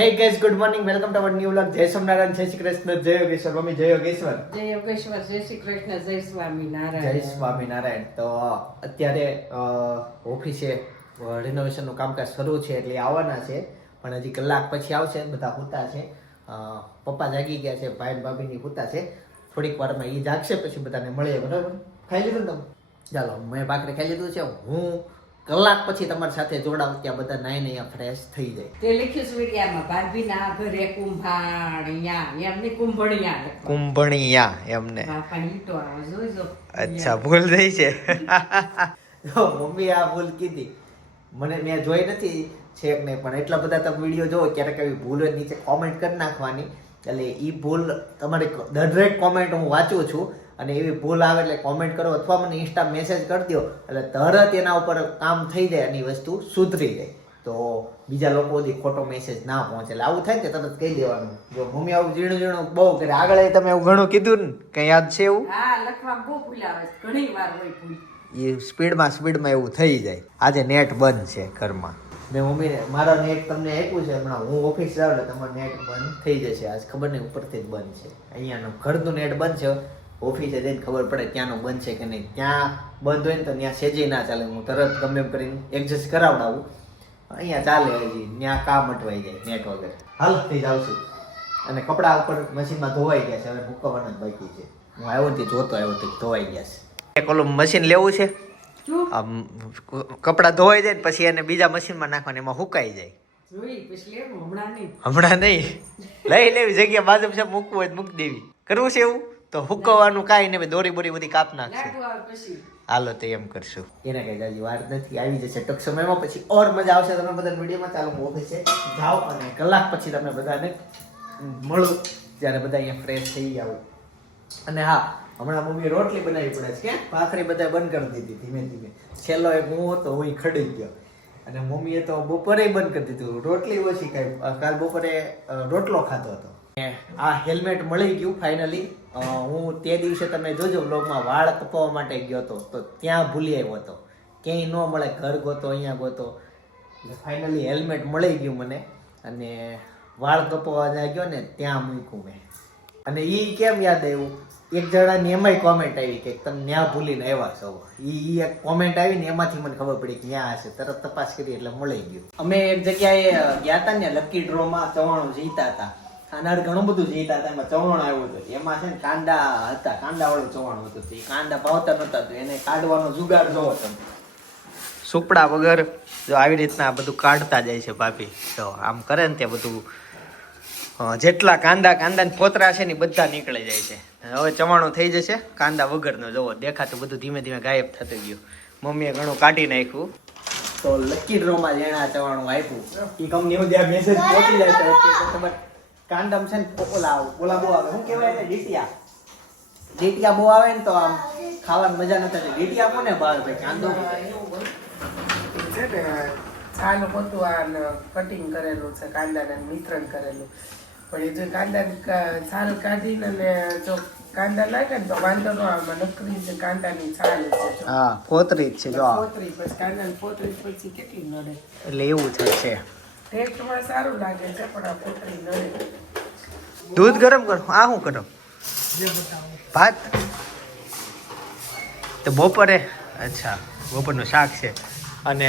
Hey guys, good morning. Welcome to our new vlog. જય સ્વામિનારાયણ, જય શ્રી કૃષ્ણ, જય યોગેશ્વર. મમ્મી જય યોગેશ્વર. જય યોગેશ્વર, જય શ્રી કૃષ્ણ, જય સ્વામિનારાયણ. જય સ્વામિનારાયણ. તો અત્યારે ઓફિસે રિનોવેશન નું કામકાજ શરૂ છે એટલે આવવાના છે, પણ હજી કલાક પછી આવશે. બધા હુતા છે, પપ્પા જાગી ગયા છે, ભાઈ ભાભીની હુતા છે. થોડીક વારમાં એ જાગશે પછી બધાને મળીએ. બરાબર, ખાઈ લીધું ને તમે? ચાલો, મેં ભાખરી ખાઈ લીધું છે. હું કલાક પછી તમારી સાથે જોડાવ, ત્યાં બધા નાઈને અહીંયા ફ્રેશ થઈ જાય. તે લખ્યું છે વિડિયામાં ભાભીના ઘરે કુંભાણિયા, એમની કુંભણિયા. કુંભણિયા એમને. બાપા ઈ તો આ જોજો. અચ્છા, ભૂલ થઈ છે. જો મમ્મી આ ભૂલ કીધી, મેં જોઈ નથી છેક નહીં, પણ એટલા બધા તમે વિડીયો જોવો, ક્યારેક એવી ભૂલ હોય નીચે કોમેન્ટ કરી નાખવાની. એટલે એ ભૂલ તમારી દરેક કોમેન્ટ હું વાંચું છું, અને એવી ભૂલ આવે એટલે કોમેન્ટ કરો અથવા મને ઇન્સ્ટા મેસેજ કરી દો, એટલે તરત એના ઉપર કામ થઈ જાય અને એ વસ્તુ સુધરી જાય. તો બીજા લોકો સુધી ખોટો મેસેજ ના પહોંચે. એટલે આવું થાય ને તરત કહી દેવાનું. જો મમ્મી આવું ઝીણું ઝીણું બહુ કરે. આગળ તમે એવું ઘણું કીધું ને, કઈ યાદ છે એવું? હા, લખવા બહુ ભૂલ આવે છે, ઘણી વાર હોય ભૂલ. એ સ્પીડમાં એવું થઈ જાય. આજે નેટ બંધ છે ઘરમાં. મેં મમ્મીને મારા નેટ તમને આપ્યું છે, હમણાં હું ઓફિસ જાઉં એટલે તમારું નેટ બંધ થઈ જશે. આજ ખબર નહીં ઉપરથી જ બંધ છે. અહીંયાનું ઘરનું નેટ બંધ છે. ઓફિસે જઈને ખબર પડે ત્યાંનું બંધ છે કે નહીં. ત્યાં બંધ હોય ને તો ત્યાં સેજે ના ચાલે. હું તરત ગમે એમ કરીને એડજસ્ટ કરાવડાવું. અહીંયા ચાલે, હજી ત્યાં કામ અટવાઈ જાય નેટ વગર. હાલ થઈ જાઉં છું. અને કપડાં ઉપર મશીનમાં ધોવાઈ ગયા છે, હવે મૂકવાના જ બાકી છે. હું આવ્યો ને જોતો આવ્યો તો ધોવાઈ ગયા છે. એક ઓલું મશીન લેવું છે, કપડા ધોવાઈ જાય ને પછી એને બીજા મશીનમાં નાખવાના, એમાં સુકાઈ જાય. હમણાં નહીં, લઈ લેવી જગ્યા બાજુ છે, મૂકવું હોય મૂકી દેવી. કરવું છે એવું તો હુકવવાનું કાંઈ નહીં, દોરી બોરી બધી કાપ નાખશે. હાલો તો એમ કરશું. એને કઈ હજી વાર નથી, આવી જશે ટૂંક સમયમાં. પછી ઓર મજા આવશે તમે બધા વિડીયોમાં. ચાલો હું ઓફિસે જાઓ અને કલાક પછી તમને બધાને મળું, જ્યારે બધા અહીંયા ફ્રેશ થઈ આવું. અને હા, હમણાં મમ્મી રોટલી બનાવી પડે છે. ક્યાં ભાખરી બધા બંધ કરી દીધી ધીમે ધીમે. છેલ્લો એક હું હતો, હું ખડી ગયો. અને મમ્મીએ તો બપોરે બંધ કરી દીધું. રોટલી ઓછી ખાઈ. કાલ બપોરે રોટલો ખાતો હતો. આ હેલ્મેટ મળી ગયું ફાઇનલી. હું તે દિવસે તમે જોજો વ્લોગમાં વાળ કપાવવા માટે ગયો હતો, તો ત્યાં ભૂલી આવ્યો હતો. ક્યાંય ન મળે, ઘર ગોતો, અહીંયા ગોતો. એટલે ફાઇનલી હેલ્મેટ મળી ગયું મને. અને વાળ કપાવવા ગયો ને ત્યાં મૂક્યું મેં. અને એ કેમ યાદ આવ્યું, એક જણાની એમાંય કોમેન્ટ આવી કે તમે ન્યા ભૂલીને આવ્યા છો. એ એક કોમેન્ટ આવી ને એમાંથી મને ખબર પડી કે ન્યા હશે. તરત તપાસ કરી એટલે મળી ગયું. અમે એક જગ્યાએ ગયા હતા ને, લકી ડ્રોમાં 94 જીતા હતા. આનાર ઘણું બધું જીતા હતા, એમાં 94 આવ્યું હતું. એમાં છે ને કાંડા હતા, કાંડા વાળું 94 હતું. એ કાંડા ભાવતા નતા, તો એને કાઢવાનો જુગાડ જોવો તમે. સુપડા વગર જો આવી રીતના બધું કાઢતા જાય છે ભાભી. તો આમ કરે ને ત્યાં બધું જેટલા કાંદાને ફોતરા છે ને બધા નીકળી જાય છે. હવે 94 થઈ જશે કાંદા વગરનો. જોવો દેખાતું બધું ધીમે ધીમે ગાયબ થતું ગયું. મમ્મીએ ઘણું કાઢી નાખ્યું. તો લકી ડ્રોમાં જેણે 94 આપ્યું, એ કંપની સુધી મેસેજ પહોંચી જાય તો તમારે કાંદામ છે ને ઓલા બહુ આવે. શું કહેવાય? ડીટિયા બહુ આવે ને તો આમ ખાવાની મજા નથી આવતી. ડીટિયા કોને ભાવે ભાઈ? કાંદો છે ને છાલ પોતું આ કટિંગ કરેલું છે, કાંદાને મિશ્રણ કરેલું. પણ એ જો કાંદા છાલ કાઢીને ને જો કાંદા નાખે ને તો વાંધો ન આવે. નકરી છે કાંદાની છાલ છે. હા, ફોતરી જ છે. જો પોતરી પછી કાંદાની પોતરી પછી કેટલી નડે. એટલે એવું છે. ટેસ્ટમાં સારું લાગે છે પણ આ પોતરી નડે. દૂધ ગરમ કરો. આ શું કરો? ભાત તો બપોરે. અચ્છા, બપોરનું શાક છે. અને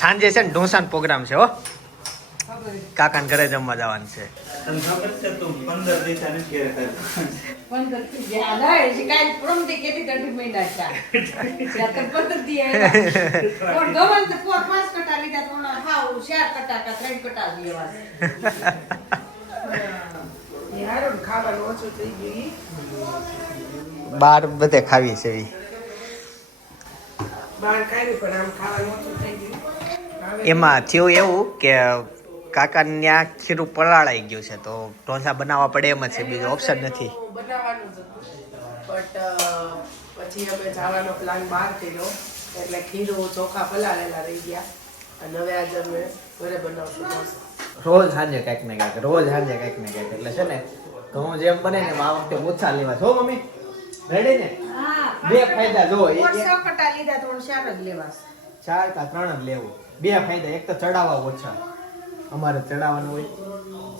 સાંજે છે ને ઢોસાનો પ્રોગ્રામ છે. હો, કાકાને ઘરે જમવા જવાનું છે. ખાવાનું ઓછું થઈ ગયું. બાર બધે ખાવી છે. બહાર ખાવી પણ આમ ખાવાનું ઓછું થઈ ગયું. એમાં થયું એવું કે કાકાને ત્યાં ખીરું પલાળાઈ ગયું છે, તો ઢોસા બનાવવા પડે એમ જ છે, બીજો ઓપ્શન નથી. બનાવવાનું જ હતું બટ પછી અમે જવાનો પ્લાન બહાર કર્યો એટલે ખીરું ચોખા પલાળેલા રહી ગયા. અને હવે આજે અમે ઘરે બનાવશું ઢોસા. રોજ સાંજે કંઈક ને કંઈક. એટલે છે ને ઘઉં જેમ બને ને આ વખતે ઓછા લેવા. છો મમ્મી રેડી ને? બે ફાયદા જો, 6 કટા લીધા, 3 4 જ લેવા. 4 કે 3 જ લેવું. બે ફાયદા, એક તો ચડાવવા ઓછા અમારે ચડાવવાનું હોય,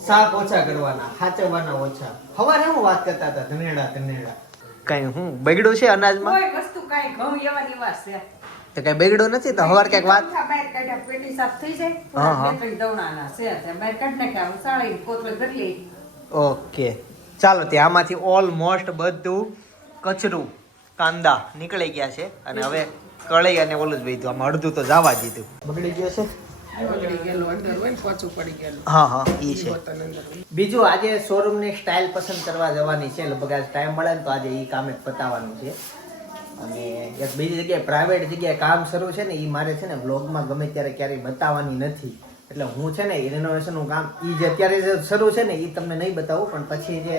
શાક ઓછા કરવાના, સાચવવાના ઓછા. સવારે હું વાત કરતા હતા ધનેડા કઈ હું બગડ્યું છે અનાજમાં? કોઈ વસ્તુ કાંઈ ઘઉં એવા ને એવા છે. તો કઈ બગડ્યું નથી તો સવાર ક્યાંક વાત. બહાર કાઢ્યા, પેટી સાફ થઈ જાય. હા, હા. બે ત્રણ દવણાના છે તે બહાર કાઢી નાખ્યા, ઉસાળીને કોથળી ભરી લઈ. ઓકે ચાલો ત્યાં આમાંથી ઓલમોસ્ટ બધું કચરું કાંદા નીકળી ગયા છે અને હવે કળી અને ઓલું જ વૈધું આમાં અડધું તો જવા દીધું. બગડી ગયો છે. બગડી ગયેલું અંદર હોય ને પોચું પડી ગયેલું. હા ઈ છે. બોતલ અંદર. બીજું આજે શોરૂમ ની સ્ટાઇલ પસંદ કરવા જવાની છે. લગભગ આજ ટાઈમ મળે ને તો આજે ઈ કામ જ પતાવવાનું છે. અને એક બીજી જગ્યાએ પ્રાઇવેટ જગ્યાએ કામ શરૂ છે ને ઈ મારે છે ને વ્લોગમાં ગમે ત્યારે ક્યારેય બતાવવાની નથી. એટલે હું છે ને એ રેનોવેશનનું કામ ઈ જે અત્યારે જે શરૂ છે ને ઈ તમને નહીં બતાવું, પણ પછી જે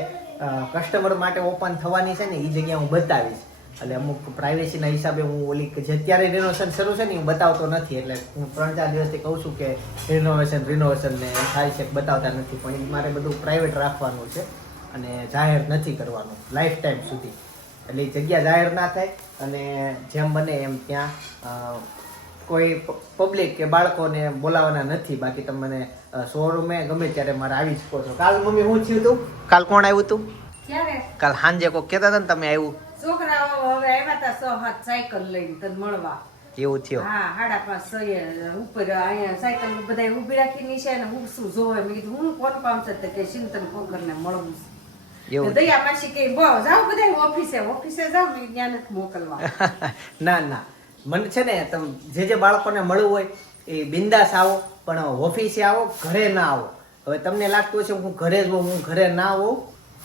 કસ્ટમર માટે ઓપન થવાની છે ને ઈ જગ્યા હું બતાવીશ. એટલે અમુક પ્રાઇવેસીના હિસાબે હું ઓલી જે અત્યારે રેનોવેશન શરૂ છે ને હું બતાવતો નથી. એટલે હું 3-4 દિવસથી કહું છું કે રિનોવેશન ને થાય છે બતાવતા નથી, પણ ઈ મારે બધું પ્રાઇવેટ રાખવાનું છે અને જાહેર નથી કરવાનું લાઈફ ટાઈમ સુધી. એટલે એ જગ્યા જાહેર ના થાય અને જેમ બને એમ ત્યાં કોઈ પબ્લિક કે બાળકોને બોલાવવાના નથી. બાકી તમે મને શોરૂમે ગમે ત્યારે મારે આવી શકો છો. કાલ મમ્મી હું થયું તું? કાલ કોણ આવ્યું તું? ક્યારે? કાલ સાંજે કોઈ કહેતા હતા ને તમે આવ્યું છોકરાઓ હવે આવ્યા હતા 6-7 સાયકલ લઈને તને મળવા. એવું થયું. હા, 5:30 ઉપર અહીંયા સાયકલ બધા ઊભી રાખી નીચે ને હું શું જોવે. મેં કીધું હું કોણ કામ છે કે ચિંતન કોકરને મળવું છે. એવું દયા માસી કે બહુ જાવ બધા ઓફિસે જાવ ને ત્યાં નથી મોકલવા. ના મને છે ને તમે જે બાળકોને મળવું હોય એ બિંદાસ આવો, પણ ઓફિસે આવો, ઘરે ના આવો. હવે તમને લાગતું હશે હું ઘરે જ હોઉં, હું ઘરે ના આવું,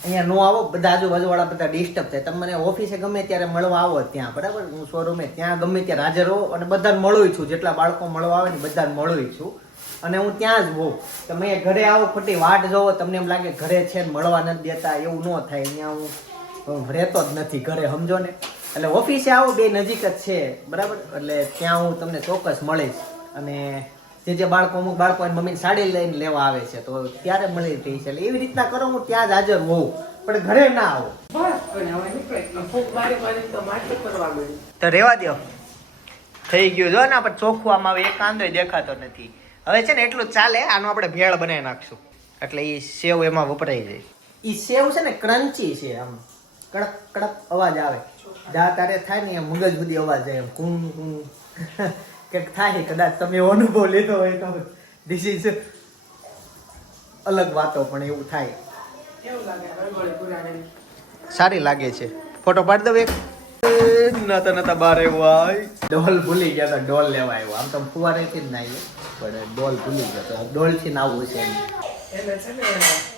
અહીંયા નો આવો, બધા આજુબાજુ વાળા બધા ડિસ્ટર્બ થાય. તમે મને ઓફિસે ગમે ત્યારે મળવા આવો ત્યાં, બરાબર? હું શોરૂમે ત્યાં ગમે ત્યારે હાજર હોઉં અને બધાને મળું છું. જેટલા બાળકો મળવા આવે ને બધાને મળું છું અને હું ત્યાં જ હોઉં. તમે ઘરે આવો ખોટી વાટ જોવો, તમને એમ લાગે ઘરે છે ને મળવા નથી દેતા, એવું ન થાય. અહીંયા હું રહેતો જ નથી ઘરે, સમજો ને. એટલે ઓફિસે આવો, બે નજીક જ છે, બરાબર? એટલે ત્યાં હું તમને ચોક્કસ મળીશ. અને જે બાળકો અમુક બાળકો મમ્મીની સાડી લઈને લેવા આવે છે તો ત્યારે મળી રહી છે. એટલે એવી રીતના કરો, હું ત્યાં જ હાજર હોઉં, પણ ઘરે ના આવો. ફૂંક મારી તો માથે કરવા માંડી. તો રેવા દો, થઈ ગયું. જો ને આપણે ચોખ્ખું આમાં હવે એક કાંદો દેખાતો નથી. હવે છે ને એટલું જ ચાલે. આનું આપણે ભેળ બનાવી નાખશું એટલે એ સેવ એમાં વપરાઈ જાય. એ સેવ છે ને ક્રન્ચી છે, આમ કડક કડક અવાજ આવે. જા તારે થાય ને એમ મગજ બધી અવાજ જાય એમ કું કંઈક થાય. કદાચ તમે અનુભવ લીધો હોય તો ધીસ ઇઝ અલગ વાતો, પણ એવું થાય. કેવું લાગે રંગોળી પુરાણી? સારી લાગે છે. ફોટો પાડી દઉં એક? નતા બાર આવ્યો. ડોલ ભૂલી ગયા તો ડોલ લેવા આવ્યો. આમ તો ફુવારેથી જ ના આવ્યો, પણ ડોલ ભૂલી ગયો તો ડોલ થી નાવું છે. એને છે ને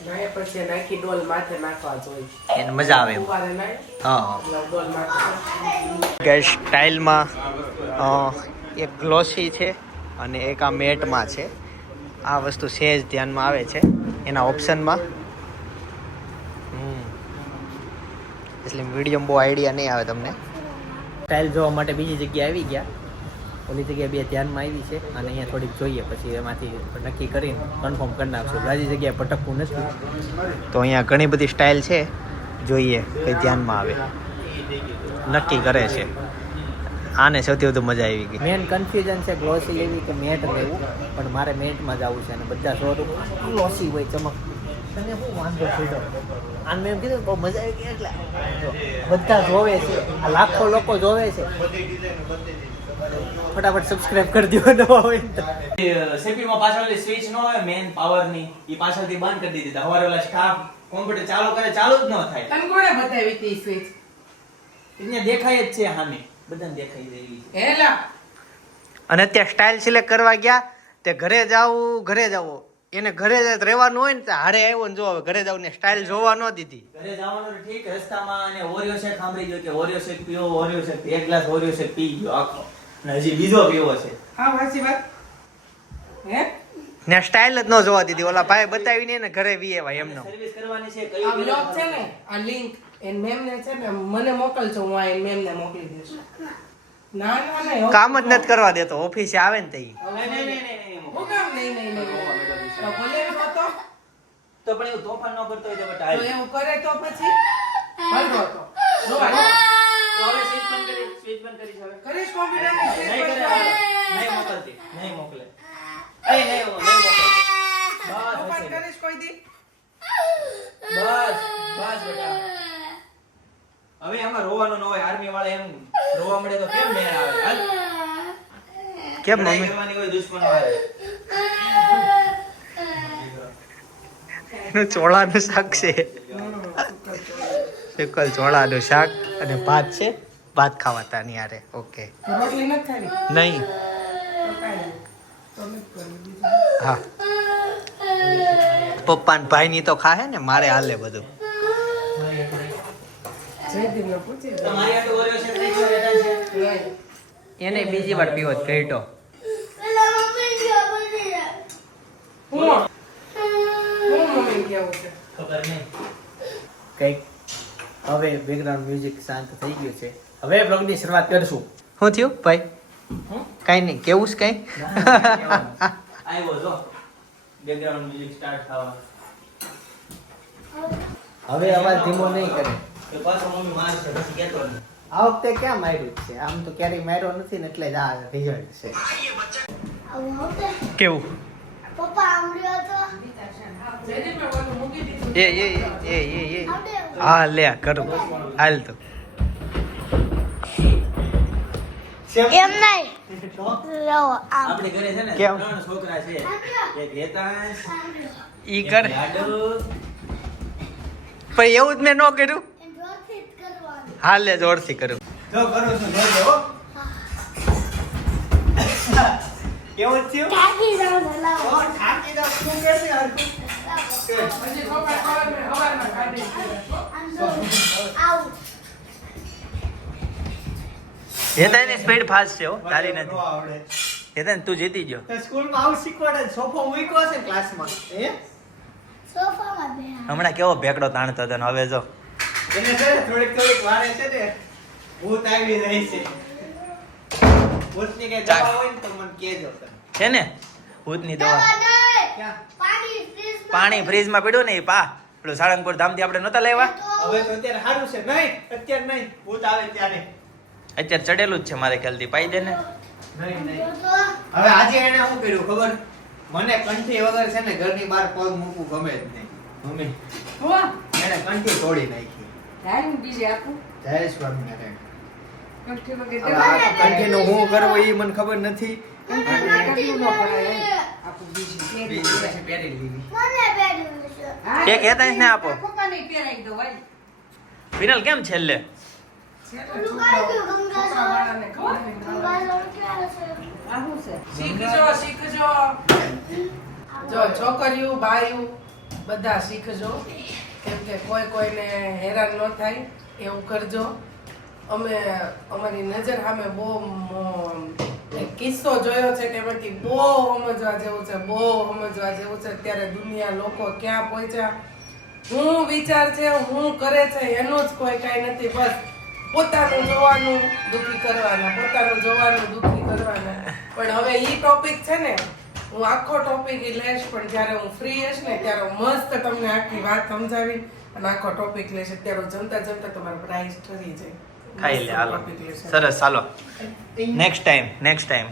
નાયા પછી નાખી ડોલ માથે નાખવા જોઈએ, એને મજા આવે. ફુવારે નાય હા ડોલ માથે. ગેસ સ્ટાઇલમાં એક ગ્લોસી છે અને એક આ મેટમાં છે. આ વસ્તુ સહેજ ધ્યાનમાં આવે છે એના ઓપ્શનમાં. એટલે વિડીયો બહુ આઈડિયા નહીં આવે તમને. સ્ટાઇલ જોવા માટે બીજી જગ્યાએ આવી ગયા. ઓલી જગ્યાએ બે ધ્યાનમાં આવી છે અને અહીંયા થોડીક જોઈએ પછી એમાંથી નક્કી કરીને કન્ફર્મ કરી નાખશું. બીજી જગ્યાએ ભટકવું નથી. તો અહીંયા ઘણી બધી સ્ટાઇલ છે, જોઈએ કઈ ધ્યાનમાં આવે. નક્કી કરે છે. આને સૌથી વધુ મજા આવી ગઈ. મેન કન્ફ્યુઝન છે ગ્લોસી લેવી કે મેટ લેવું, પણ મારે મેટમાં જ આવવું છે. અને બધા શોરૂમ ગ્લોસી હોય, ચમક. તને શું વાંધો થયો? આને મેં એમ કીધું બહુ મજા આવી ગઈ. એટલે બધા જોવે છે, આ લાખો લોકો જોવે છે. ફટાફટ સબસ્ક્રાઇબ કરી દો નવા હોય તો. સેપીમાં પાછળથી સ્વિચ ન હોય મેન પાવરની, ઈ પાછળથી બંધ કરી દીધી. હવારે ઓલા સ્ટાફ કોમ્પ્યુટર ચાલુ કરે, ચાલુ જ ન થાય. તને કોણે બતાવી હતી સ્વિચ? એને દેખાય જ છે સામે, બધાને દેખાઈ રહી છે. હેલા અને અત્યારે સ્ટાઇલ સિલેક્ટ કરવા ગયા તે ઘરે જાવું એને ઘરે રહેવાનું હોય ને તો હારે આવ્યો ને જો હવે ઘરે જાવ ને સ્ટાઇલ જોવા ન દીધી. ઘરે જવાનું તો ઠીક, રસ્તામાં અને ઓરિયો શેક સાંભળી ગયો કે ઓરિયો શેક પીવો, ઓરિયો શેક, એક ગ્લાસ ઓરિયો શેક પી ગયો આખો, અને હજી બીજો પીવો છે. હા સાચી વાત. હે ને સ્ટાઇલ જ ન જોવા દીધી. ઓલા ભાઈ બતાવીને ને ઘરે વી એવાય એમનો. સર્વિસ કરવાની છે, આ કયું બ્લોગ છે ને, આ લિંક એન મેમ ને છે ને મને મોકલજો, હું આ એન મેમ ને મોકલી દઈશ. ના કામ જ નથી કરવા દેતો. ઓફિસે આવે ને તઈ નહીં. હું કામ નહીં તો ભલે એમ હતો તો પણ એવું તોફાન ન કરતો હોય તો બટ તો હાલ. એવું કરે તો પછી ભલતો હતો રોવા તો હવે સ્વિચ બંધ કરી હવે. કરીશ કોમ્પ્યુટર ની સ્વિચ નહીં બંધ કરે, કરો. નહીં મોકલતી, નહીં મોકલે. નહીં મોકલતી. તોફાન કરીશ કોઈ દી? બસ બસ બેટા હવે આમાં રોવાનું ન હોય આર્મી વાળા એમ રોવા મળે તો કેમ મેળ આવે હાલ કેમ લડાઈ મમ્મી કરવાની હોય દુશ્મન વાળે એનું ચોળાનું શાક છે એકલ ચોળાનું શાક અને ભાત છે ભાત ખાવાતા ની યારે ઓકે રોટલી નથી ખાવી? નહીં તો કાંઈ નહીં. તો નથી કરવું બીજું. હા પપ્પા ને ભાઈ ની તો ખાહે ને મારે હાલે બધું જયદીપને પૂછી લો. તમારી આટલું ઓરિયો શેક નહીં ખાવા બેઠા છે એને બીજી વાર પીવો જ ઘેટો હું મમ્મી કેવું છે? ખબર નહીં કઈક હવે બેકગ્રાઉન્ડ મ્યુઝિક શાંત થઈ ગયું છે હવે બ્લોગની શરૂઆત કરશું શું થયું ભાઈ કઈ નહીં કેવું છે કઈ આવ્યો જો બેકગ્રાઉન્ડ મ્યુઝિક સ્ટાર્ટ થવા હવે અવાજ ધીમો નહીં કરે કે પાછો મમ્મી મારશે પછી કહેતો નહીં આ વખતે ક્યાં માર્યું છે આમ તો ક્યારેય માર્યો નથી ને એટલે જ આ રિઝલ્ટ છે કેવું જયદીપને બધું મૂકી દીધું. એ હા લે કરું હાલ તો એમ નહીં લો આમ આપણે ઘરે છે ને કેમ? 3 છોકરા છે એક હેતાંશ ઈ કર એક લાડુ પણ એવું જ મેં ન કર્યું જોરથી જ કરવાનું હાલે જોરથી કરું જો કરું છું જોજો હો. કેવું થયું ટાકી જાવ લાવો થાકી જાવ શું કરશે હરખું હજી છોકરા સવારમાં કાઢી છે. આવું હેતાની સ્પીડ ફાસ્ટ છે હો તારી નો નથી આવડે હેતાન તું જીતી ગયો સ્કૂલમાં આવું શીખવાડે સોફો મૂક્યો છે ક્લાસમાં સોફામાં બેહા હમણાં કેવો ભેકડો તાણતો હતો ને હવે જો એને છે ને થોડીક વારે છે ને ભૂત આવી રહી છે ભૂતની કઈ દવા હોય ને તો મને કહેજો તમે. છે ને ભૂતની દવા દવા નહીં ક્યાં? પાણી ફ્રીજમાં પાણી ફ્રીજમાં પડ્યું ને એ પા પેલું સાળંગપુર ધામથી આપણે નતા લેવા હવે તો અત્યારે સારું છે નહીં અત્યારે નહીં ભૂત આવે ત્યારે અત્યારે ચડેલું જ છે મારે ખ્યાલથી પાઈ દે ને નહીં નહીં તો હવે આજે એને શું કર્યું ખબર મને કંઠી વગર છે ને ઘરની બહાર પગ મૂકવું ગમે જ નહીં મમ્મી હું એને કંઠી તોડી નાખી ટાઈમ બીજે આપું જય સ્વામિનારાયણ કંઠી હવે વગર આ કંઠીનું હું કરવું એ મને ખબર નથી કંઠી ન ભરાય આપું બીજી બીજી પછી પહેરી લીધી મને બેડ્યું છે હા, એક હેતાંશને આપો. પપ્પાને પહેરાવી દો ભાઈ વિનલ કેમ છેલ્લે ઓલું કાઢ્યું ગંગા છોકરાવાળાને ખબર નહીં. ગંગા ક્યાં છે આ શું છે શીખજો શીખજો જો છોકરીઓ બાયું બધા શીખજો કેમ કે કોઈ કોઈને હેરાન ન થાય એવું કરજો અમે અમારી નજર સામે બહુ એક કિસ્સો જોયો છે કે એમાંથી બહુ સમજવા જેવું છે બહુ સમજવા જેવું છે અત્યારે દુનિયા લોકો ક્યાં પહોંચ્યા હું વિચાર છે હું કરે છે એનું જ કોઈ કાંઈ નથી બસ પોતાનું જોવાનું દુઃખી કરવાના પોતાનું જોવાનું દુઃખી કરવાના પણ હવે ઈ ટોપિક છે ને હું આખો ટોપિક લઈશ પણ જ્યારે હું ફ્રી હશ ને ત્યારે હું મસ્ત તમને આખી વાત સમજાવી અને આખો ટોપિક લઈશ અત્યારે હું જમતા જમતા તમારો પ્રાઇસ ઠરી જાય ખાઈ લે હાલો topic લેશે. સરસ ચાલો નેક્સ્ટ ટાઈમ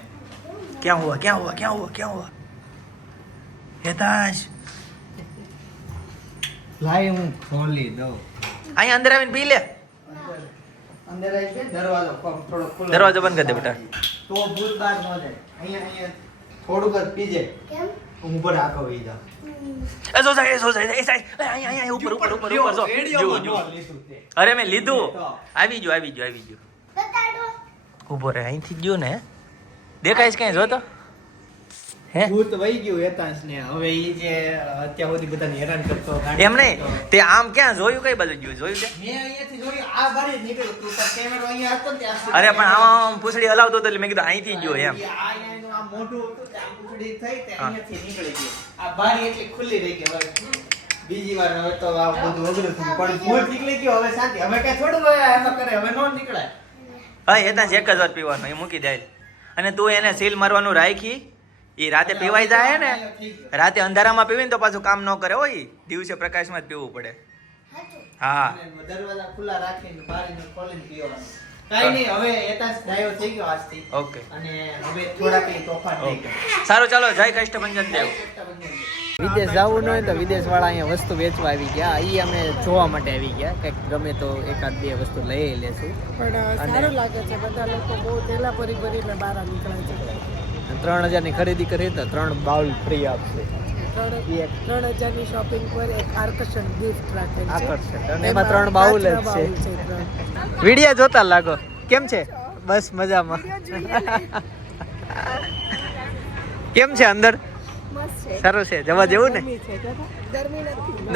ક્યાં હુઆ હેતાંશ લાઈ હું ખોલી દઉં અહીંયા અંદર આવીને પી લે અંદર આવી છે દરવાજો થોડો ખુલ્લો દરવાજો બંધ કરી દે બેટા તો ભૂત બહાર ન જાય અહીંયા થોડુંક જ પીજે કેમ હું ઉપર રાખો ઈ જાવ એ સો જાય અહીંયા ઉપર જો લીધું તે અરે મેં લીધું આવી ગયો બતાડો ઉભો રહે અહીંથી જ ગયો ને દેખાય છે ક્યાંય જો તો હે ભૂત વહી ગયું હેતાંશ ને હવે ઈ જે અત્યાર સુધી બધાને હેરાન કરતો એમ નહીં તે આમ ક્યાં જોયું કઈ બાજુ ગયું જોયું તે મેં અહીંયાથી જોયું આ બારી જ નીકળ્યું તું તાર કેમેરો અહીંયા હતો ને ત્યાં અરે પણ આમ પૂછડી હલાવતો હતો એટલે મેં કીધું અહીંથી જ ગયો એમ આ અહીંયાનું આ મોઢું હતું તે આમ પૂંછડી થઈ તે અહીંયાથી નીકળી ગયું આ બારી એટલી ખુલ્લી રહી ગઈ હવે બીજી વાર હવે તો આ બધું અઘરું થયું પણ ભૂત નીકળી ગયો હવે શાંતિ હવે કઈ થોડું એમાં કરે હવે નો નીકળાય હા એ ત્યાં એક જ વાર પીવાનું એ મૂકી દે અને તું એને સીલ મારવાનું રાખી એ રાતે પીવાઈ જાય ને રાતે અંધારામાં પીવીને તો પાછું કામ ન કરે હોય દિવસે પ્રકાશમાં જ પીવું પડે હા અને દરવાજા ખુલ્લા રાખીને બારીને ખોલીને પીવાનું કાઈ નહીં હવે હેતાંશ ડાયો થઈ ગયો આજથી ઓકે અને હવે થોડાક તોફાન થઈ ગયા સારું ચાલો જય કષ્ટભંજન દેવ કષ્ટભંજન. વિદેશ જવું ન હોય તો વિદેશ વાળા અહીંયા વસ્તુ વેચવા આવી ગયા. ઈ અમે જોવા માટે આવી ગયા કંઈક ગમે તો એકાદ બે વસ્તુ લઈ લેશું. પણ સારું લાગે છે, બધા લોકો બહુ થેલા ભરી ભરીને બહાર નીકળે છે. 3000 ની ખરીદી કરી તો 3 બાઉલ ફ્રી આપશે. 3000 ની શોપિંગ પર એક આકર્ષણ ગિફ્ટ રાખેલ છે. આકર્ષણ. અને એમાં 3 બાઉલ જ છે. વિડિયો જોતા લાગો. કેમ છે? બસ મજામાં. કેમ છે અંદર? સારું છે. જવા જેવું ને?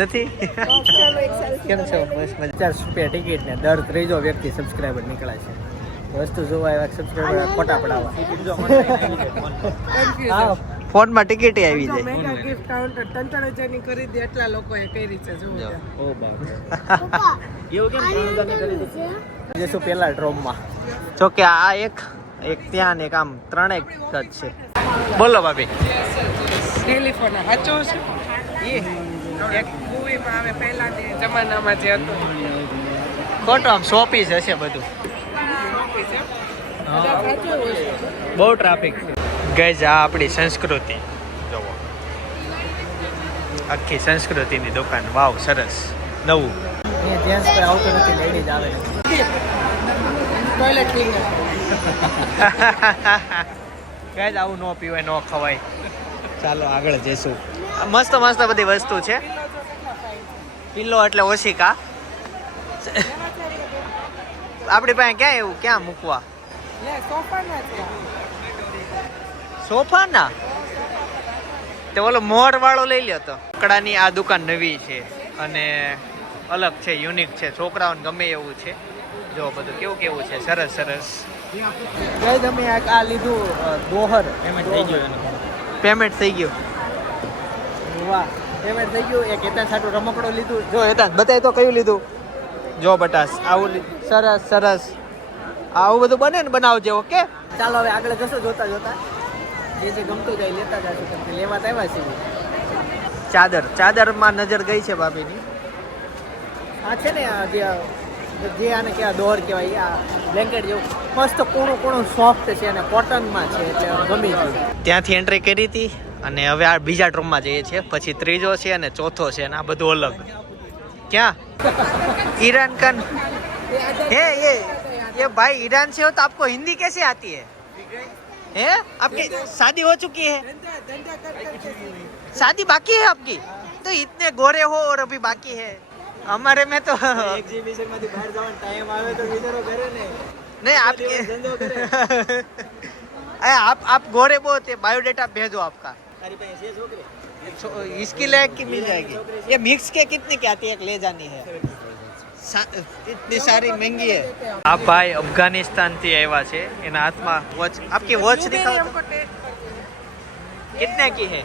નથી. કેમ છો? બસ મજા. 50 રૂપિયા ટિકિટ ને દર ત્રીજો વ્યક્તિ સબસ્ક્રાઇબર નીકળે છે. વસ્તુ જોવા એવા સબસ્ક્રાઇબર ફોટા પડાવવા. હા, ફોનમાં ટિકિટ આવી જાય. મેગા ગિફ્ટ કાઉન્ટર 3000 ની ખરીદી એટલા લોકોએ કરી છે. જુઓ ઓ બાપ. પપ્પા એવું કેમ? છે જઈશું પેલા ડ્રોમમાં. જો કે આ એક ત્યાં ને એક આમ 3 જ છે. બોલો ભાભી. ટેલિફોન સાચું છે. એક મૂવીમાં આવે પહેલાની જમાનામાં જે હતું. ખોટો આમ શોપીસ હશે બધું. બહુ ટ્રાફિક છે. ગઈઝ આ આપણી સંસ્કૃતિ જોવો. આખી સંસ્કૃતિની દુકાન. વાવ, સરસ. નવું. અહીંયા જેન્ટ્સ કોઈ આવતું નથી, લેડીઝ આવે. Toilet cleaner. ગાઈઝ આવું ન પીવાય, ન ખવાય. ચાલો આગળ જઈશું. મસ્ત મસ્ત બધી વસ્તુ છે. પિલ્લો એટલે ઓશિકા. આપણી પાસે ક્યાં એવું ક્યાં મૂકવા? લે સોફાના છે. સોફા ના તે ઓલો મોર વાળો લઈ લ્યો તો. કપડાની આ દુકાન નવી છે અને અલગ છે, યુનિક છે, છોકરાઓને ગમે એવું છે. જો બધું કેવું કેવું છે, સરસ સરસ. ગાઈઝ અમે આ લીધું દોહર. પેમેન્ટ થઈ ગયું. વાહ, પેમેન્ટ થઈ ગયું. એક એતા સાટું રમકડો લીધું. જો એતા બતાય તો કયું લીધું? જો બટાસ આવું સરસ સરસ. આવું બધું બને ને બનાવજે. ઓકે ચાલો હવે આગળ જશો. જોતા જોતા જે ગમતું જાય લેતા જશું. કેમ કે લેવા આવ્યા છે. ચાદરમાં નજર ગઈ છે ભાભીની. આ છે ને જે આને કહેવાય દોર કહેવાય. આ બ્લેન્કેટ જેવું મસ્ત કોણું સોફ્ટ છે અને કોટનમાં છે એટલે ગમી ગયું. ત્યાંથી એન્ટ્રી કરી હતી અને હવે આ બીજા ડ્રોમમાં જઈએ છીએ. પછી ત્રીજો છે અને ચોથો છે અને આ બધું અલગ. ક્યાં? ईरान का है ये भाई ईरान से हो तो आपको हिंदी कैसे आती है? आपकी शादी हो चुकी है? शादी बाकी है आपकी? तो इतने गोरे हो और अभी बाकी है. हमारे में तो एग्जीबिशन में बाहर जाने टाइम आवे तो विचारो करे नहीं आपके आप गोरे बहुत है. बायोडेटा भेजो आपका. इसकी लायक की मिल जाएगी. ये मिक्स के कितने की आती है? एक ले जानी है. इतनी सारी महंगी है. आप भाई अफगानिस्तान થી આવ્યા છે. એના હાથમાં વોચ. आपकी वॉच दिखाओ. कितने की है?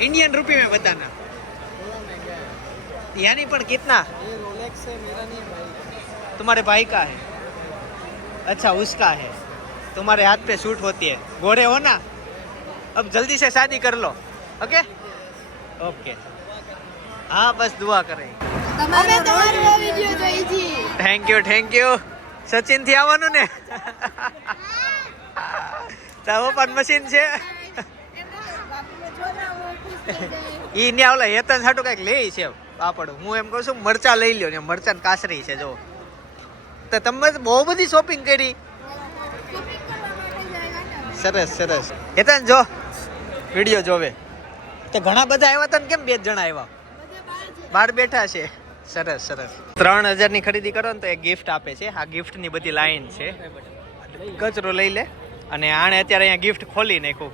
इंडियन रुपये में बताना. यानी पर कितना? ये रोलेक्स है, मेरा नहीं भाई. तुम्हारे भाई का है? अच्छा उसका है. तुम्हारे हाथ पे सूट होती है. गोरे हो ना? अब जल्दी से शादी कर लो. Okay okay. हाँ बस दुआ करें. અમે તમારો વિડિયો જોઈ હતી. Thank you. સચિન થી આવવાનું ને? તાવો પણ મશીન છે. ઈ ને ઓલા હેતન સાટું કઈક લે છે પાપડ. હું એમ કહું છું મરચા લઈ લ્યો ને. મરચા ને કાસરી છે. જો તો તમે બહુ બધી શોપિંગ કરી. સરસ સરસ. હેતન જો વિડિયો જોવે તો ઘણા બધા આવ્યા હતા ને. કેમ 2 જણા આવ્યા? બહાર બેઠા છે. સરસ સરસ. 3000 ની ખરીદી કરો ને તો એક ગિફ્ટ આપે છે. આ ગિફ્ટ ની બધી લાઈન છે. કચરો લઈ લે. અને આણે અત્યારે અહીંયા ગિફ્ટ ખોલી નાખ્યું.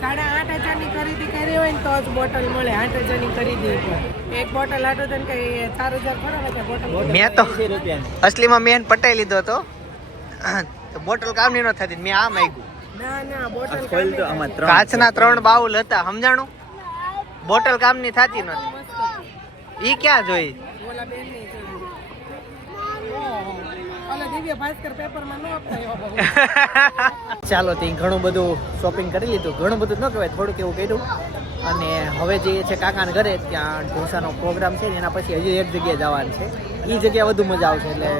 8,500 ની ખરીદી કરી હોય ને તો જ બોટલ મળે. 8,000 ની ખરીદી ઉપર એક બોટલ આટો તને કઈ 4,000 ખરા ને બોટલ. મેં તો અસલીમાં મેં પટાઈ લીધો હતો. બોટલ કામની ન થતી. મેં આ માંગ્યું. ના બોટલ કાચના 3 બાઉલ હતા. સમજાણું? બોટલ કામની થતી નથી. ઈ ક્યાં જોઈ? ઓલા બેન ની જોઈ. ઓલા દિવ્ય ભાસ્કર પેપરમાં ન આપતા એવા. ચાલો તે ઘણું બધું શોપિંગ કરી લીધું. ઘણું બધું ન કહેવાય, થોડુંક એવું કર્યું. અને હવે જઈએ છે કાકાના ઘરે. ત્યાં ઢોસાનો પ્રોગ્રામ છે ને એના પછી હજી એક જગ્યાએ જવાનું છે. એ જગ્યાએ વધુ મજા આવશે. એટલે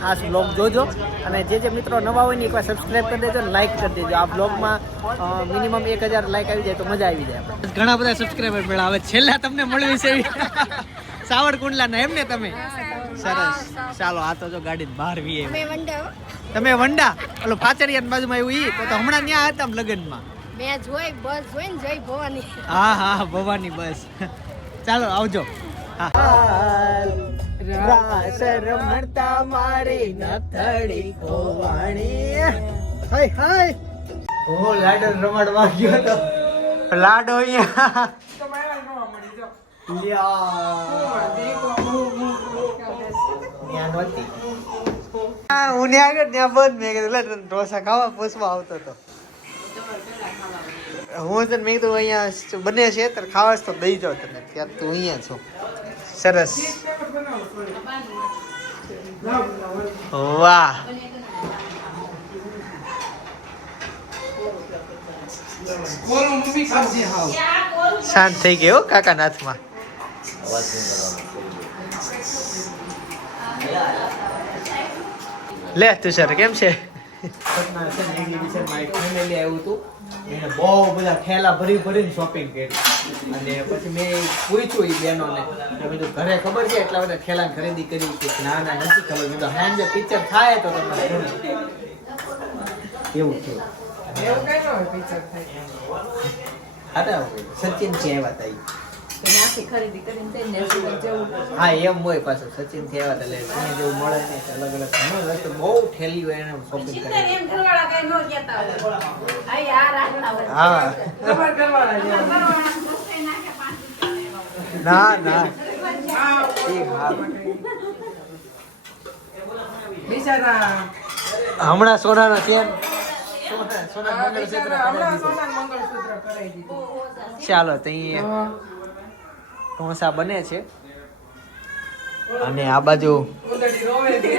ખાસ બ્લોગ જોજો અને જે મિત્રો નવા હોય ને એકવાર સબસ્ક્રાઈબ કરી દેજો ને લાઈક કરી દેજો. આ બ્લોગમાં મિનિમમ 1000 લાઈક આવી જાય તો મજા આવી જાય. ઘણા બધા સબસ્ક્રાઈબર મળ્યા. હવે છેલ્લા તમને મળ્યું છે સાવરકુંડલાના એમ ને તમે? સરસ. ચાલો આ તો જો ગાડી બહાર વી તમે વંડા ઓલો પાચરિયાની બાજુમાં એવું ઈ તો હમણાં ત્યાં હતા લગ્નમાં. મેં જોઈ બસ જોઈ ને જય ભવાની. હા ભવાની બસ. ચાલો આવજો. રાસ રમતા મારી નથડી કોવાણી. હાય હાય. ઓ લાડો રમાડવા ગયો તો લાડો અહીંયા હું ને આગળ ત્યાં બંધ મેં કીધું ઢોસા ખાવા પૂછવા આવતો હતો. હું તને મેં કીધું અહીંયા બને છે ત્યારે ખાવા તો દઈ જાઉં તને. ત્યારે તું અહીંયા છો. સરસ. વાહ શાંત થઈ ગયો કાકા નાથમાં. લે તુષાર કેમ છે? ફેમિલી આવ્યું હતું એને બહુ બધા થેલા ભરીને શોપિંગ કરી અને પછી મેં પૂછ્યું એ બહેનોને કીધું ઘરે ખબર છે એટલા બધા થેલા ખરીદી કરી કે ના નથી ખબર. મેં તો હાંજે પિક્ચર થાય તો તમને એવું થયું. એવું કઈ ન હોય પિક્ચર થાય. સચિન છે એવા હતા. હા એમ હોય પાછું સચિન થી આવ્યા હતા એટલે જેવું મળે ને અલગ અલગ ઘણો રસ્તો બહુ ઠેલી હોય એને શોપિંગ કરી. હા ના બિચારા હમણાં સોનાનો ચેન મંગળસૂત્ર કરાવી દીધું. ચાલો તો ઢોસા બને છે અને આ બાજુ ઉંદરડી રોવે છે.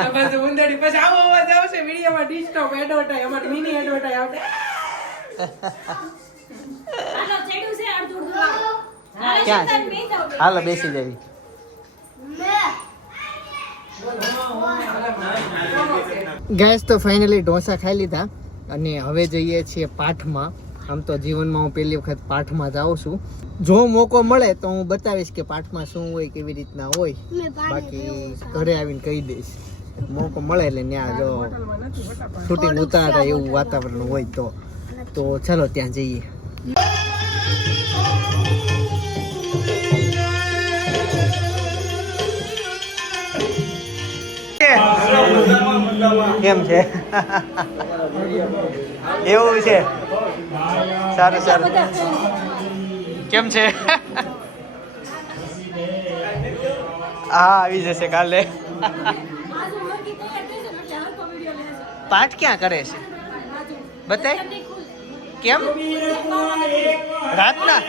આ બાજુ ઉંદરડી પછી આવો અવાજ આવશે વિડીયોમાં ડિસ્ટર્બ એડવર્ટાઈઝ અમારી મિની એડવર્ટાઈઝ આવશે. ક્યાં છે? હાલો બેસી જવી. ગેસ તો ફાઇનલી ઢોસા ખાઈ લીધા અને હવે જઈએ છીએ પાઠમાં. આમ તો જીવનમાં હું પહેલી વખત પાઠમાં જાઉં છું. જો મોકો મળે તો હું બતાવીશ કે પાઠમાં શું હોય કેવી રીતના હોય. બાકી ઘરે આવીને કહી દઈશ. મોકો મળે એટલે ત્યાં જો શૂટિંગ ઉતારે એવું વાતાવરણ હોય તો ચાલો ત્યાં જઈએ. કેમ છે? એવું છે. સારું કેમ છે? હા આવી જશે કાલે. પાઠ ક્યાં કરે છે બતાય? કેમ રાતના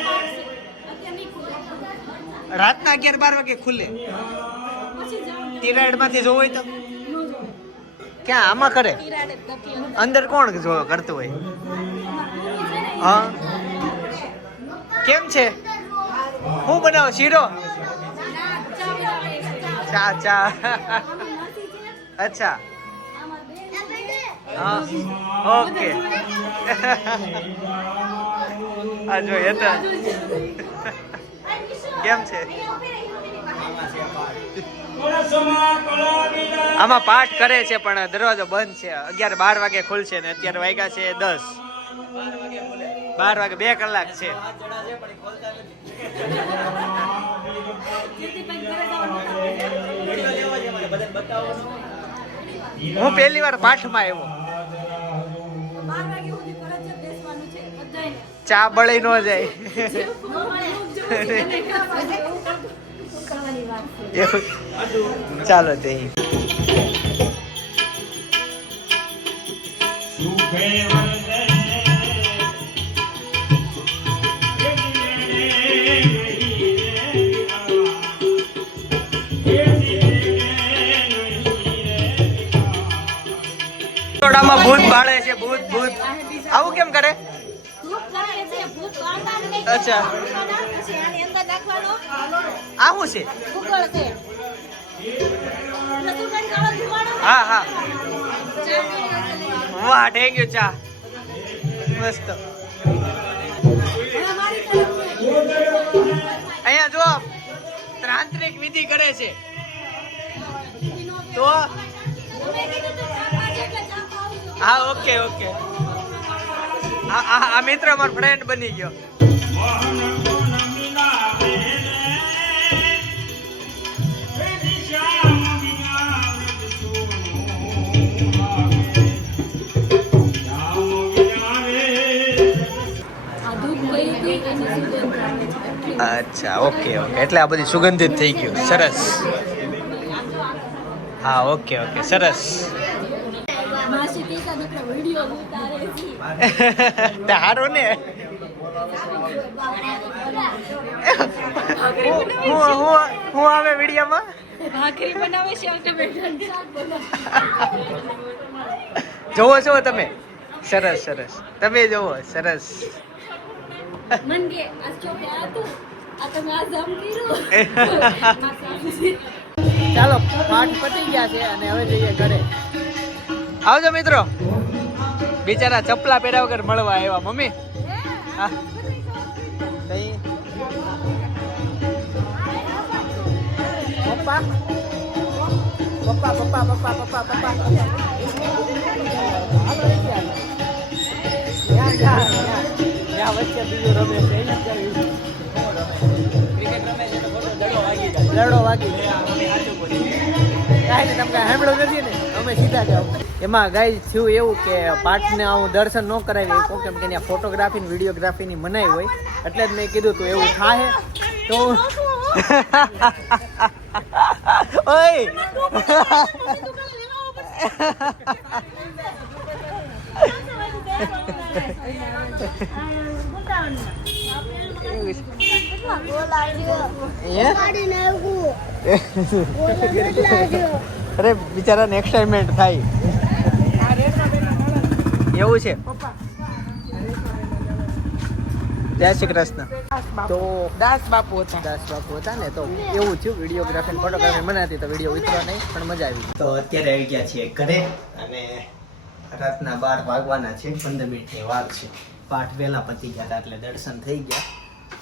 11-12 વાગે ખુલે? તિરાડ માંથી જોવો હોય તો ક્યાં આમાં કરે? અંદર કોણ કરતું હોય? હા કેમ છે? હું બનાવો શીરો? ચા અચ્છા હા ઓકે. આ જોઈએ તો કેમ છે? આમાં પાઠ કરે છે પણ દરવાજો બંધ છે. 11-12 વાગે ખુલશે ને અત્યારે વાગ્યા છે 10. 12 વાગે 2 કલાક છે. હું પહેલી વાર પાઠમાં આવ્યો. ચા બળી ન જાય. ચાલો તે ભૂત બાળે છે. ભૂત આવું કેમ કરે? અચ્છા આ શું છે? હા હા વાહ થેન્ક યુ ચા મસ્ત અહીંયા જો તાંત્રિક વિધિ કરે છે તો હા ઓકે ઓકે આ મિત્ર મારો ફ્રેન્ડ બની ગયો અચ્છા ઓકે ઓકે એટલે આ બધી સુગંધિત થઈ ગયું સરસ હા ઓકે ઓકે સરસ તારો ને હું આવે વિડીયોમાં ભાખરી બનાવે છે જોવો છો તમે સરસ સરસ તમે જોવો સરસ મન કે આ ચોપ્યા હતું આ તમે આ જામ કર્યું ચાલો પાઠ પતી ગયા છે અને હવે જઈએ ઘરે આવજો મિત્રો બિચારા ચપલા પહેર્યા વગર મળવા આવ્યા મમ્મી હા કઈ પપ્પા પપ્પા પપ્પા પપ્પા પપ્પા પપ્પા વચ્ચે બીજું રમે છે ક્રિકેટ રમે છે તો દડો વાગી કાંઈ નહીં તમને સાંભળો નથી ને અમે સીધા જાવ એમાં ગાઈ થયું એવું કે પાઠને હું દર્શન ન કરાવી શકું કેમ કે ત્યાં ફોટોગ્રાફી વિડીયોગ્રાફીની મનાઈ હોય એટલે જ મેં કીધું તું એવું થાય તો ઓય અરે બિચારાને એક્સાઇટમેન્ટ થાય એવું છે જય શ્રી કૃષ્ણ તો દાસ બાપુ હતા ને તો એવું થયું વિડીયોગ્રાફી ફોટોગ્રાફી બનાવતી તો વિડીયો ઉતરવા નહીં પણ મજા આવી તો અત્યારે આવી ગયા છીએ ઘરે અને રાતના 12 વાગવાના છે 15 મિનિટની વાર છે પાઠ વહેલા પતી ગયા એટલે દર્શન થઈ ગયા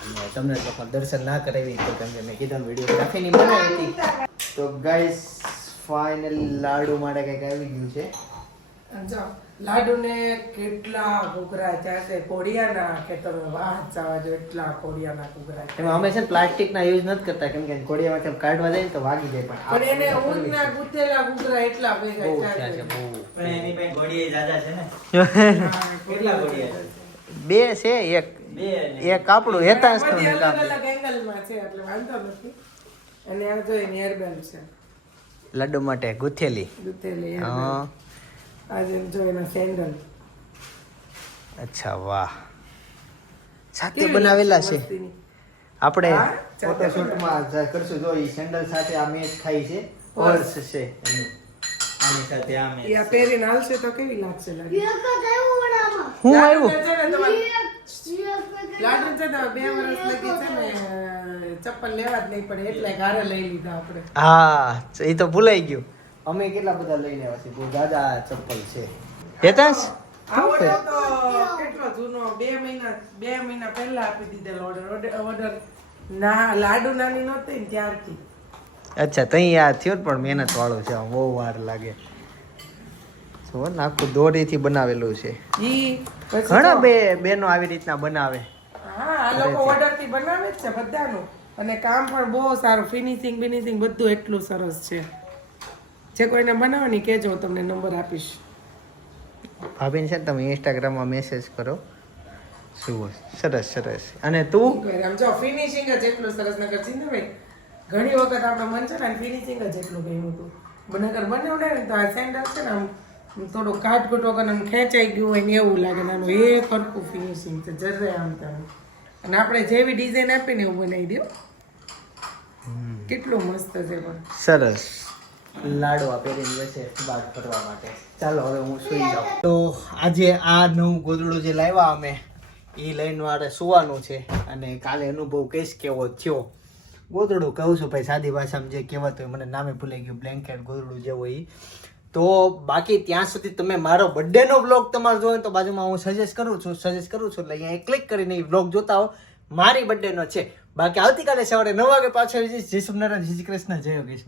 અને તમને તો પણ દર્શન ના કરાવી તો કેમ કે મેં કીધું વિડીયોગ્રાફીની બનાવી હતી તો ગાઈસ ફાઇનલ લાડુ માટે કંઈક આવી ગયું છે જો લાડુને કેટલા ઘૂઘરા ચાસે કોડિયાના કે તમે વાત જવા જો એટલા કોડિયાના ઘૂઘરા એમાં અમે છે ને પ્લાસ્ટિકના યુઝ નથી કરતા કેમ કે કોડિયામાંથી કાઢવા જાય ને તો વાગી જાય પણ એને ઊંધના ગુથેલા ઘૂઘરા એટલા ભેગા બહુ ચાસે છે બહુ પણ એની પાસે ઘોડીએ જાજા છે ને કેટલા ઘોડિયા બે છે એક આપણું હેતાંશ નું બધી કામ અલગ અલગ એંગલમાં છે એટલે વાંધો નથી અને આ જો એની હેરબેન્ડ છે લડ્ડુ માટે ગુથેલી ગુથેલી હા હેરબેન્ડ આજે જો એના સેન્ડલ અચ્છા વાહ સાથે બનાવેલા છે આપણે હા, ફોટોશૂટમાં કરશું જો ઈ સેન્ડલ સાથે આ મેચ ખાઈ છે પર્સ છે એનું આની સાથે આ મેચ એ આ પહેરીને હાલશે તો કેવી લાગશે લાગે હું આવ્યું લાડુ છે ને 2 વર્ષ લગી છે ને ચપ્પલ લેવા જ નહીં પડે એટલે ઘરે લઈ લીધા આપણે હા એ તો ભૂલાઈ ગયું અમે કેટલા બધા લઈને આવ્યા છીએ બહુ દાદા ચપ્પલ છે હેતાંશ આ ઓર્ડર તો કેટલો જૂનો 2 મહિના પહેલા આપી દીધેલો ઓર્ડર ના લાડુ નાની નહોતી ને ત્યારથી અચ્છા તઈ આ થયો ને પણ મહેનત વાળું છે આમ બહુ વાર લાગે જો ને આખું દોરીથી બનાવેલું છે ઈ પછી ઘણા તો- બેનો આવી રીતના બનાવે હા આ લોકો ઓર્ડર થી બનાવે જ છે બધાનું અને કામ પણ બહુ સારું ફિનિશિંગ બધું એટલું સરસ છે જે કોઈને બનાવવાની કહેજો હું તમને નંબર આપીશ ભાભીને છે ને તમે ઇન્સ્ટાગ્રામમાં મેસેજ કરો શું સરસ સરસ અને તું આમ જો ફિનિશિંગ જ એટલું સરસ નગર ભાઈ ઘણી વખત આપણે મન છે ને ફિનિશિંગ જ એટલું ગયું હતું નગર બનાવડે ને તો આ સેન્ડલ છે ને આમ થોડું કાટકૂટ વગર આમ ખેંચાઈ ગયું હોય ને એવું લાગે ને આનું એક સરખું ફિનિશિંગ છે જરે આમ તેમ અને આપણે જેવી ડિઝાઇન આપીને એવું બનાવી દો કેટલું મસ્ત છે પણ સરસ લાડવા પહેરીને બેસે બાદ કરવા માટે ચાલો હવે હું સુઈ જાઉં તો આજે આ નવું ગોદડું જે લાવ્યા અમે એ લઈને મારે સુવાનું છે અને કાલે અનુભવ કહીશ કેવો થયો ગોદડું કહું છું ભાઈ, સાદી ભાષામાં જે કહેવાતું હોય, મને નામે ભૂલાઈ ગયું, બ્લેન્કેટ ગોદડું જે હોય ઈ. તો બાકી ત્યાં સુધી તમે મારો બર્થડે નો બ્લોગ તમારે જોયો તો બાજુમાં હું સજેસ્ટ કરું છું એટલે અહીંયા ક્લિક કરીને એ બ્લોગ જોતા હો. મારી બર્થડે નો છે. બાકી આવતીકાલે સવારે 9 વાગે પાછો જય સ્વામિનારાયણ, જય શ્રી કૃષ્ણ, જય યોગેશ્વર.